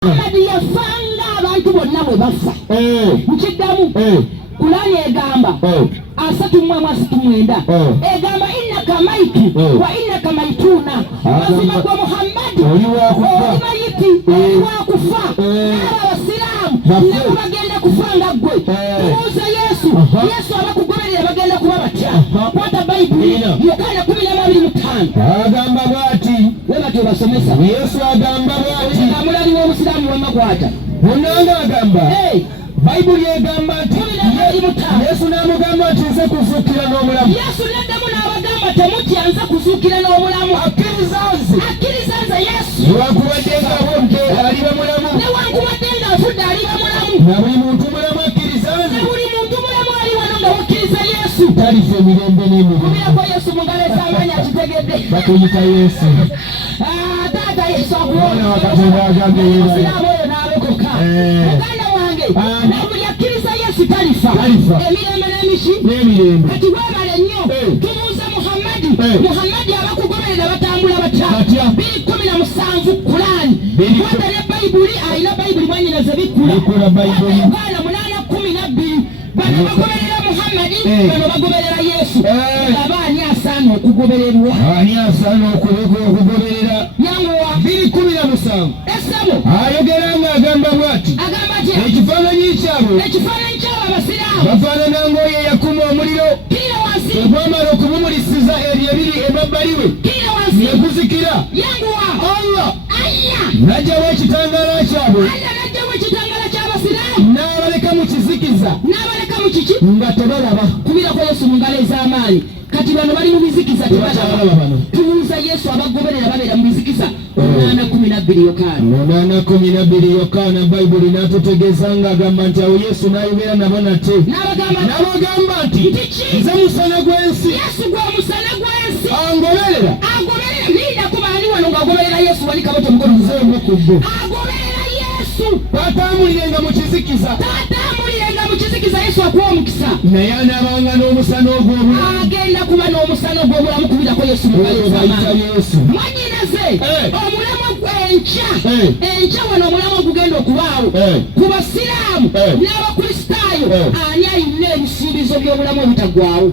Kadi yafanga abantu bonna bwe bafa. Nkiddamu Kulani egamba asatu mu asatu mwenda egamba innaka maitu wa innaka maituna mazima kwa Muhammad oli mayiti wa kufa abasiramu nabo bagenda kufanga gwe tuuze Yesu abakugoberera bagenda kuba batya kwata Bayibuli Yohana 12:5 agamba bwati webatyo basomesa Yesu agamba bwati amulali w'omusiramu wamakwata munanga agamba Bayibuli egamba ati Yesu n'amugamba ati nze kuzuukira n'omulamu. Yesu n'addamu n'abagamba temutya nze kuzuukira n'omulamu. Akkiriza nze Yesu newankubadde ng'abudde aliba mulamu, newankubadde ng'afudde aliba mulamu, na buli muntu mulamu akkiriza nze, ne buli muntu mulamu ali wano nga mukkiriza Yesu talifa emirembe n'emirembe. kubirako Yesu mungalo ez'amaanyi akitegedde bakuyita Yesu. Taata Yesu akuwona wa Katonda agambe yeebale oyo n'alokoka muganda wange na buli akkiriza Yesu talifa emirembe n'emirembe. kati weebale nnyo tumuuza Muhammadi abakugoberera batambula batya 2:17 Kulani kwata ne Bayibuli alina Bayibuli mwanyinaze bikkula Yohana 8:12 bano bagoberera Muhammadi bano bagoberera Yesu abaani asaana okugobererwa ani asaana okugoberera yanguwa 2:17 esabo ayogera ng'agamba bw'ati ekifaananyi kyabo abasiraamu bafaanana ng'oyo eyakuma omuliro ogwamala okubumulisiza eryo ebiri emabbali we ne guzikira. Allah n'aggyawo ekitangaala kyabwe n'abaleka mu kizikiza nga tebalaba. kubirako Yesu mu ngalo ez'amaanyi kati bano bali mu bizikiza tebalaba. tubuuza Yesu abagoberera babeera mu bizikiza 8:12 Yokaana Bayibuli n'atutegeeza ng'agamba nti awo Yesu n'ayogera nabo nate n'abagamba nti nze musana gw'ensi. Yesu gwe musana gw'ensi angoberera linda kuba ali wano ng'agoberera Yesu wali kaboto mugolo nzeemu ku bo agoberera Yesu tataamulirenga mu kizikiza Yesu akuwa omukisa naye anaabanga n'omusana ogw'obulamu agenda kuba n'omusana ogw'obulamu kubirako Yesu bayita Yesu mwanyinaze omulamu enkya wano omulamu ogugenda okubaawo ku basiraamu n'abakristaayo ani ayina ebisuubizo by'obulamu obutaggwaawo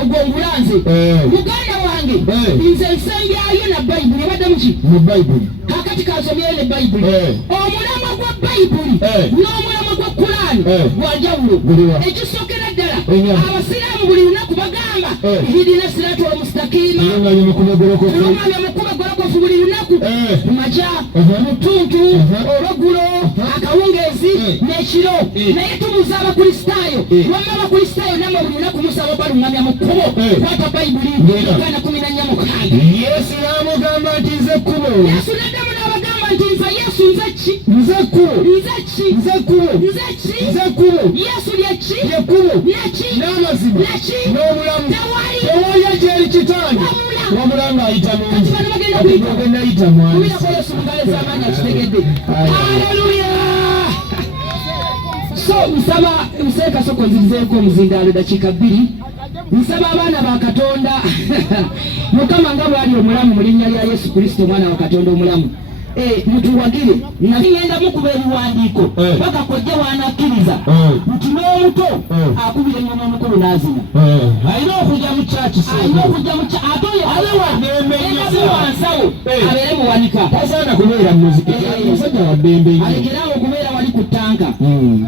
ogwo ngulanze muganda wange nze nsembyayo na Bayibuli ebadde muki mu Bayibuli kakati kansomyeyo ne Bayibuli omulamu gwa Bayibuli n'omulamu gwa Kulani gwanjawulo. Ekisookera ddala abasiraamu buli lunaku bagamba ihdina siraatal mustaqiima mukube golokofu buli lunaku kumakya mutuntu olweggulo akawungeezi n'ekiro naye tubuuza abakristaayo wamma abakristaayo namwe buli lunaku musaba baluŋŋamya mu kkubo kwata Bayibuli Yokaana 14:6 Yesu n'amugamba nti nze kkubo. Yesu n'addamu n'abagamba nti nze Yesu nze ki nze kkubo Yesu lyeki yekkubo n'amazima n'obulamu tewali agyeri kitani wabula ng'ayita mungi ogenda ayita mwangi. Yesu mungalo ez'amaanyi akitegedde. Haleluya. So nsaba Museekasoko nzizeeko omuzindaalo dakiika 2 nsaba abaana ba Katonda Mukama nga bwali omulamu mu linnya lya Yesu Kristo omwana wa Katonda omulamu mutuwagire ngenda mukuba ebiwandiiko paka kojja wanakkiriza nti n'omuto akubira ennyama omukulu n'azina alina okujja mu kyaki ate oyo wansawo abeere muwanika tasaana kubeera musajja wa bbembe alegerawo okubeera wali ku ttanka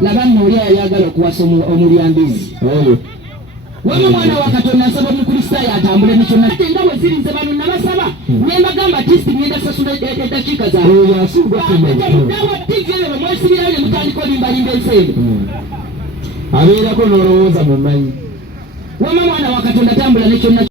laba nno oli ayagala okuwasa omulyambizi wama mwana wa Katonda nsaba omukristaayo atambule nekyonna ate nga bwe zirinze bano nabasaba nembagamba tisiti ngenda sasula eddakiika zaabwedawa tivi eyo bemwesibirayo ne mutandika olimbalimba ensembe abeerako n'olowooza mu manyi. wama mwana wa Katonda tambula nekyonna